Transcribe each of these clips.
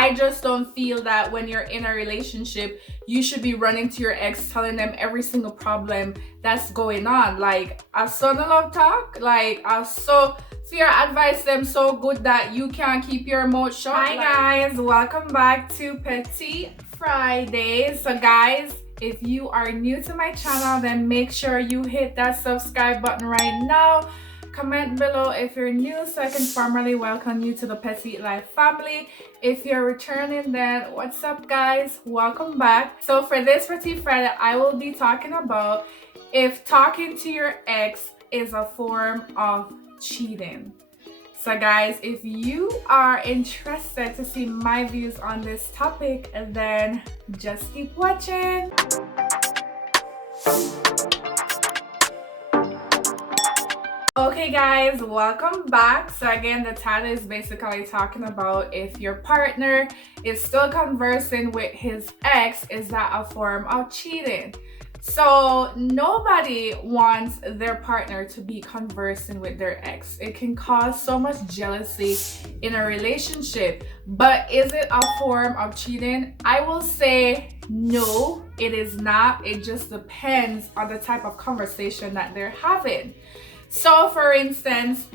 I just don't feel that when you're in a relationship, you should be running to your ex, telling them every single problem that's going on. Like, I saw the love talk, like, I saw fear advice them so good that you can't keep your mouth shut. Hi guys, welcome back to Petite Fridays. So guys, if you are new to my channel, then make sure you hit that subscribe button right now. Comment below if you're new so I can formally welcome you to the Petite Life family. If you're returning, then what's up guys? Welcome back. So for this Petite Friday, I will be talking about if talking to your ex is a form of cheating. So guys, if you are interested to see my views on this topic, then just keep watching. Okay guys, welcome back. So again, the title is basically talking about if your partner is still conversing with his ex, is that a form of cheating? So nobody wants their partner to be conversing with their ex. It can cause so much jealousy in a relationship. But is it a form of cheating? I will say no, it is not. It just depends on the type of conversation that they're having. So for instance,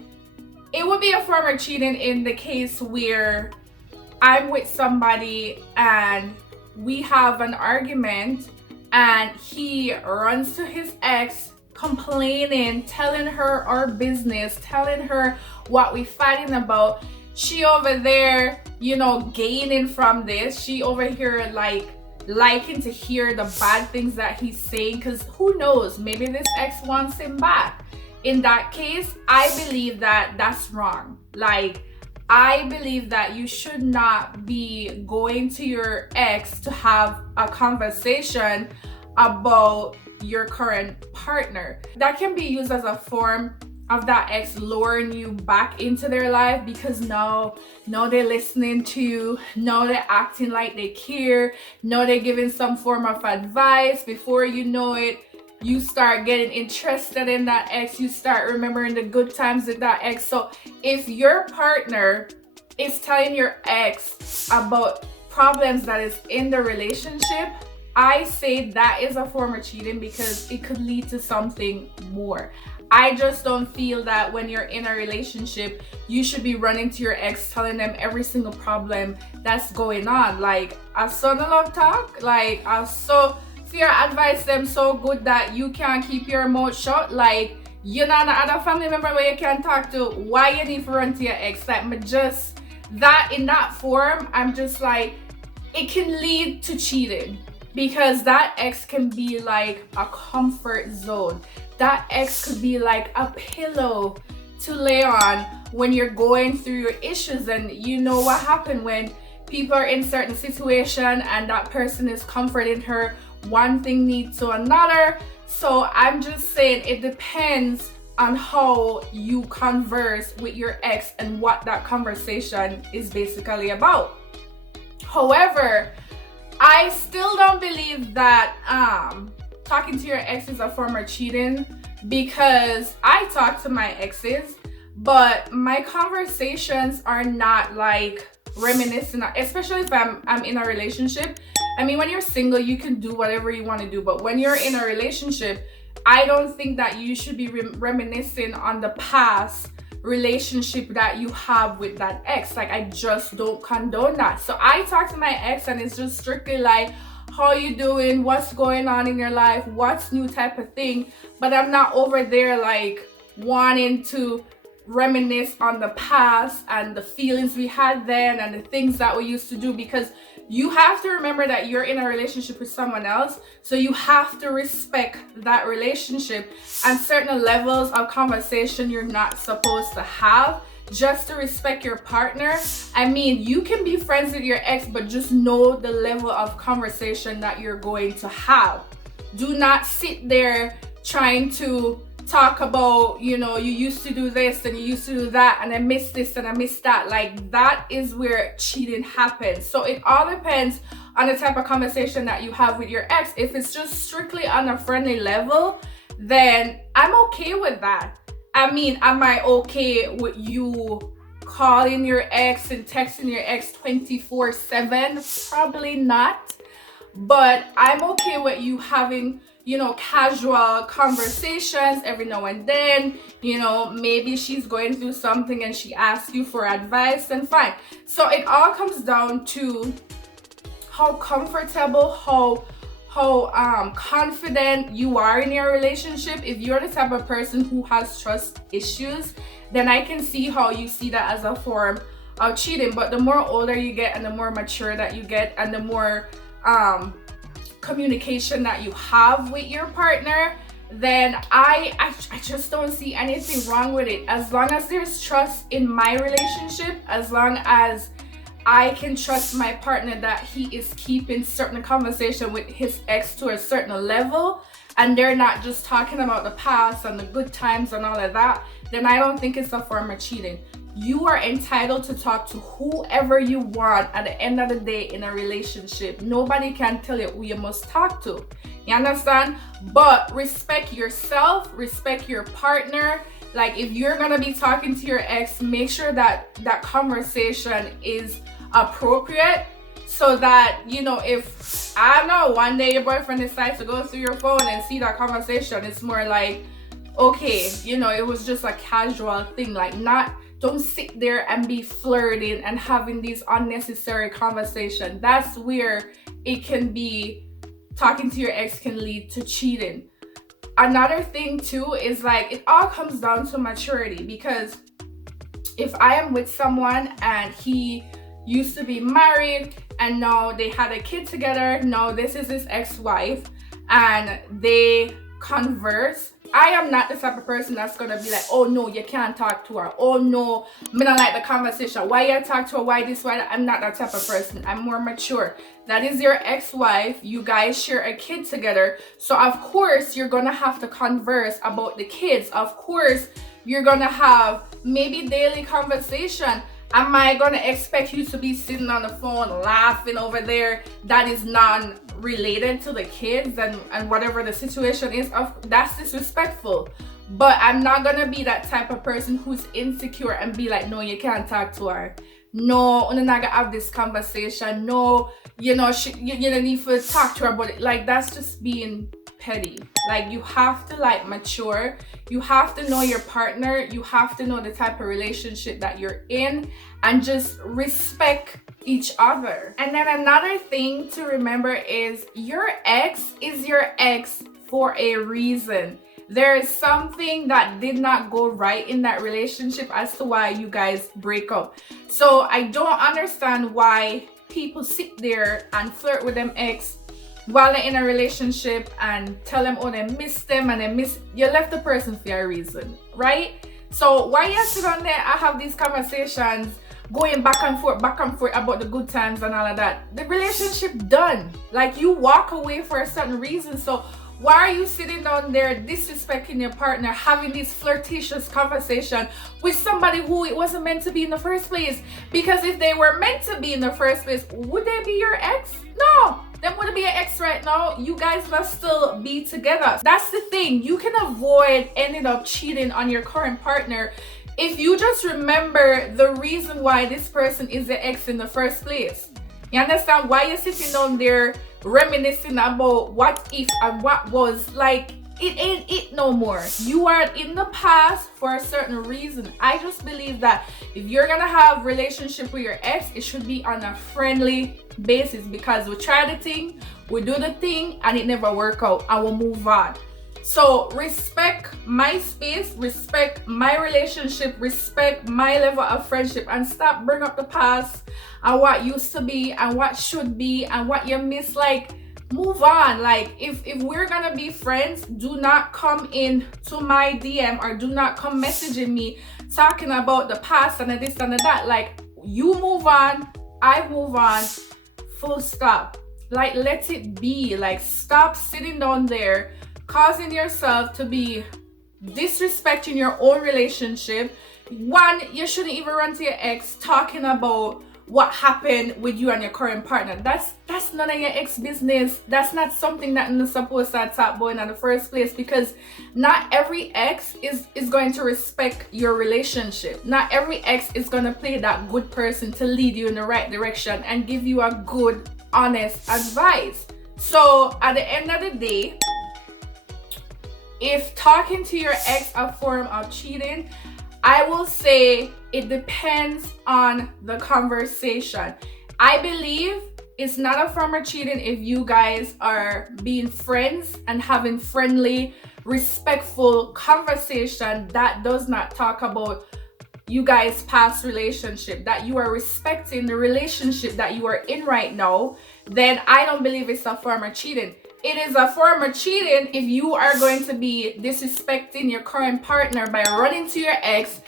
it would be a form of cheating in the case where I'm with somebody and we have an argument and he runs to his ex complaining, telling her our business, telling her what we're fighting about. She over there, gaining from this. She over here liking to hear the bad things that he's saying, because who knows, maybe this ex wants him back. In that case, I believe that that's wrong. I believe that you should not be going to your ex to have a conversation about your current partner. That can be used as a form of that ex luring you back into their life, because now they're listening to you, now they're acting like they care, now they're giving some form of advice. Before you know it, you start getting interested in that ex, you start remembering the good times with that ex. So if your partner is telling your ex about problems that is in the relationship, I say that is a form of cheating, because it could lead to something more. I just don't feel that when you're in a relationship, you should be running to your ex, telling them every single problem that's going on. Like, I saw the love talk, like, I saw fear advice them so good that you can't keep your mouth shut. Like, you're not another family member where you can talk to. Why you need to run to your ex? Like, that in that form, I'm just like, it can lead to cheating, because that ex can be like a comfort zone. That ex could be like a pillow to lay on when you're going through your issues. And you know what happened when people are in certain situation and that person is comforting her. One thing leads to another. So I'm just saying it depends on how you converse with your ex and what that conversation is basically about. However, I still don't believe that talking to your ex is a form of cheating, because I talk to my exes, but my conversations are not like reminiscing, especially if I'm in a relationship. I mean, when you're single, you can do whatever you want to do, but when you're in a relationship, I don't think that you should be reminiscing on the past relationship that you have with that ex. Like, I just don't condone that. So I talk to my ex and it's just strictly like, how you doing, what's going on in your life, what's new type of thing. But I'm not over there like wanting to reminisce on the past and the feelings we had then and the things that we used to do, because you have to remember that you're in a relationship with someone else, so you have to respect that relationship, and certain levels of conversation you're not supposed to have just to respect your partner. I mean, you can be friends with your ex, but just know the level of conversation that you're going to have. Do not sit there trying to talk about, you used to do this and you used to do that and I miss this and I miss that. Like, that is where cheating happens. So it all depends on the type of conversation that you have with your ex. If it's just strictly on a friendly level, then I'm okay with that. I mean, am I okay with you calling your ex and texting your ex 24/7. Probably not. But I'm okay with you having, casual conversations every now and then. Maybe she's going through something and she asks you for advice, and fine. So it all comes down to how comfortable, how confident you are in your relationship. If you're the type of person who has trust issues, then I can see how you see that as a form of cheating. But the more older you get and the more mature that you get and the more communication that you have with your partner, then I just don't see anything wrong with it. As long as there's trust in my relationship, as long as I can trust my partner that he is keeping certain conversation with his ex to a certain level, and they're not just talking about the past and the good times and all of that, then I don't think it's a form of cheating. You are entitled to talk to whoever you want at the end of the day in a relationship. Nobody can tell you who you must talk to. You understand? But respect yourself, respect your partner. Like, if you're gonna be talking to your ex, make sure that that conversation is appropriate, so that, if, I don't know, one day your boyfriend decides to go through your phone and see that conversation, it's more like, okay, it was just a casual thing. Like, don't sit there and be flirting and having these unnecessary conversations. That's where it can be, talking to your ex can lead to cheating. Another thing too is, like, it all comes down to maturity, because if I am with someone and he used to be married and now they had a kid together, now this is his ex-wife, and they converse, I am not the type of person that's gonna be like, oh no, you can't talk to her. Oh no, I don't like the conversation. Why you talk to her? Why this? Why that? I'm not that type of person. I'm more mature. That is your ex-wife. You guys share a kid together. So of course you're gonna have to converse about the kids. Of course you're gonna have maybe daily conversation. Am I gonna expect you to be sitting on the phone laughing over there that is non-related to the kids and whatever the situation is? That's disrespectful. But I'm not gonna be that type of person who's insecure and be like, no, you can't talk to her. No, I'm not gonna have this conversation. No, you don't need to talk to her about it. Like, that's just being petty. Like, you have to mature. You have to know your partner. You have to know the type of relationship that you're in, and just respect each other. And then another thing to remember is your ex is your ex for a reason. There is something that did not go right in that relationship as to why you guys break up. So I don't understand why people sit there and flirt with them ex while they're in a relationship and tell them, oh, they miss them and you left the person for a reason, right? So why you sit on there and have these conversations going back and forth about the good times and all of that? The relationship done. Like, you walk away for a certain reason. So why are you sitting down there disrespecting your partner, having this flirtatious conversation with somebody who it wasn't meant to be in the first place? Because if they were meant to be in the first place, would they be your ex? No. Them wouldn't be your ex right now. You guys must still be together. That's the thing. You can avoid ending up cheating on your current partner if you just remember the reason why this person is your ex in the first place. You understand? Why you're sitting down there reminiscing about what if and what was. Like, it ain't it no more. You are in the past for a certain reason. I just believe that if you're gonna have relationship with your ex, it should be on a friendly basis, because we try the thing, we do the thing, and it never work out, and we'll move on. So respect my space, respect my relationship, respect my level of friendship, and stop bring up the past and what used to be and what should be and what you miss. Like, move on. Like, if we're gonna be friends, do not come in to my DM or do not come messaging me talking about the past and the this and the that. Like, you move on, I move on, full stop. Like, let it be. Like, stop sitting down there causing yourself to be disrespecting your own relationship. One, you shouldn't even run to your ex talking about what happened with you and your current partner. That's none of your ex business. That's not something that you're supposed to talk about in the first place, because not every ex is going to respect your relationship. Not every ex is going to play that good person to lead you in the right direction and give you a good, honest advice. So at the end of the day, if talking to your ex a form of cheating, I will say it depends on the conversation. I believe it's not a form of cheating if you guys are being friends and having friendly, respectful conversation that does not talk about you guys' past relationship, that you are respecting the relationship that you are in right now. Then I don't believe it's a form of cheating. It is a form of cheating if you are going to be disrespecting your current partner by running to your ex,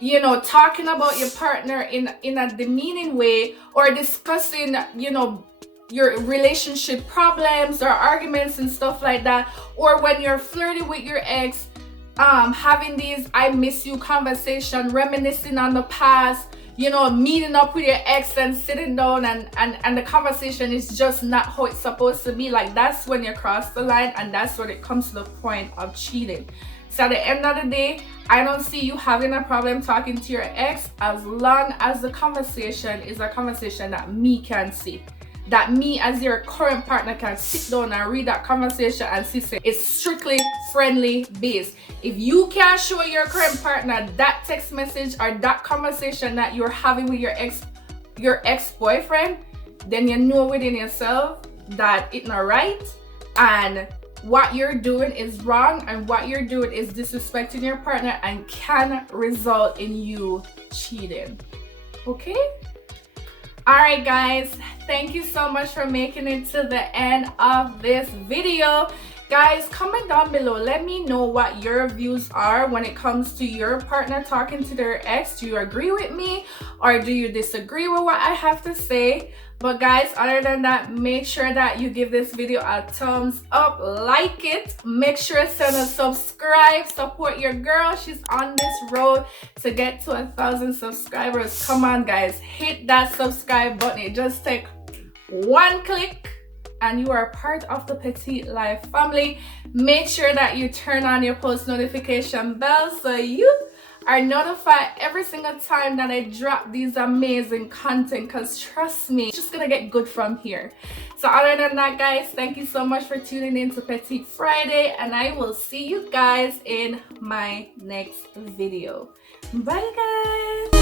you know, talking about your partner in a demeaning way, or discussing, you know, your relationship problems or arguments and stuff like that. Or when you're flirting with your ex, having these I miss you conversation, reminiscing on the past, you know, meeting up with your ex and sitting down and the conversation is just not how it's supposed to be. Like, that's when you cross the line, and that's when it comes to the point of cheating. So at the end of the day, I don't see you having a problem talking to your ex, as long as the conversation is a conversation that me can see. That me as your current partner can sit down and read that conversation and see say it's strictly friendly based. If you can't show your current partner that text message or that conversation that you're having with your ex-boyfriend, then you know within yourself that it's not right, and what you're doing is wrong, and what you're doing is disrespecting your partner and can result in you cheating. Okay? Alright guys, thank you so much for making it to the end of this video. Guys, comment down below. Let me know what your views are when it comes to your partner talking to their ex. Do you agree with me, or do you disagree with what I have to say? But guys, other than that, make sure that you give this video a thumbs up, like it, make sure to subscribe, support your girl. She's on this road to get to 1,000 subscribers. Come on guys, hit that subscribe button. It just takes one click and you are part of the Petite Life family. Make sure that you turn on your post notification bell so you are notified every single time that I drop these amazing content, because trust me, it's just gonna get good from here. So other than that guys, thank you so much for tuning in to Petite Friday, and I will see you guys in my next video. Bye guys.